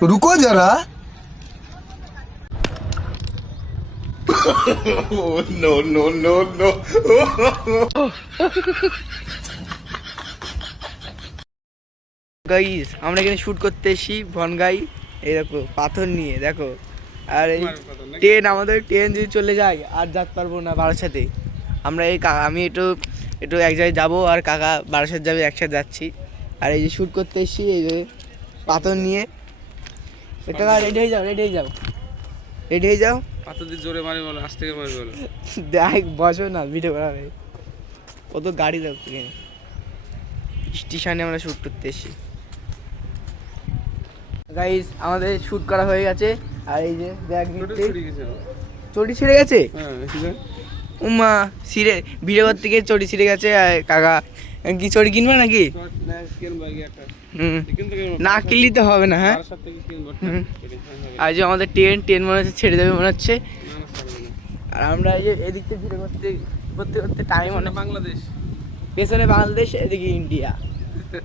रुको जरा। No no no no. Guys আমরা এখানে শুট করতে এসেছি বনগাই। এই দেখো পাথর নিয়ে দেখো। আর এই ট্রেন, আমাদের ট্রেন যদি চলে যায় আর যেতে পারবো না বারাসাতে। আমরা আমি একটু একটু এক জায়গায় যাবো আর কাকা বারাসাত যাবে, একসাথে যাচ্ছি। আর এই যে শুট করতে এসেছি এই যে পাথর নিয়ে। কাকা রেডি হয়ে যাও, রেডি হয়ে যাও, রেডি হয়ে যাও। পাথর দিয়ে জোরে মারি বলো, আস্তে করে মারি বলো। দেখ বসো না, ভিডিও করাবে। কত গাড়ি দেখো এখানে। স্টেশনে আমরা শুট করতে এসেছি গাইস। আমাদের শুট করা হয়ে গেছে। আর এই যে ব্যাগ চটি ছিঁড়ে গেছে। উমা ছিঁড়ে ভিডিও থেকে চটি ছিঁড়ে গেছে। আর কাকা কি চটি কিনবে নাকি? না কিনলে তো হবে না। হ্যাঁ, আর যে আমাদের ট্রেন মনে হচ্ছে ছেড়ে দেবে মনে হচ্ছে। আর আমরা এই যে এদিক থেকে ভিডিও করতে করতে করতে টাইম অনেক। বাংলাদেশ পেছনে বাংলাদেশ, এদিকে ইন্ডিয়া।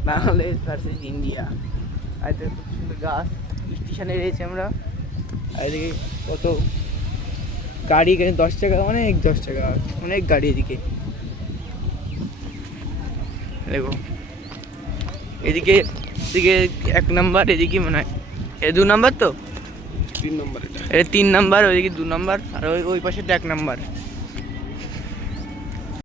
Bangladesh versus India. আর খুব সুন্দর গাছ স্টেশনে রয়েছে আমরা। আর এদিকে কত গাড়ি, এখানে 10 টাকা, অনেক 10 টাকা, অনেক গাড়ি এদিকে দেখো। এদিকে এদিকে 1 নাম্বার, এদিকে মনে হয় এ 2 নাম্বার, তো 3 নম্বর, এটা 3 নাম্বার, ওইদিকে 2 নাম্বার, আর ওই পাশে 1 নাম্বার।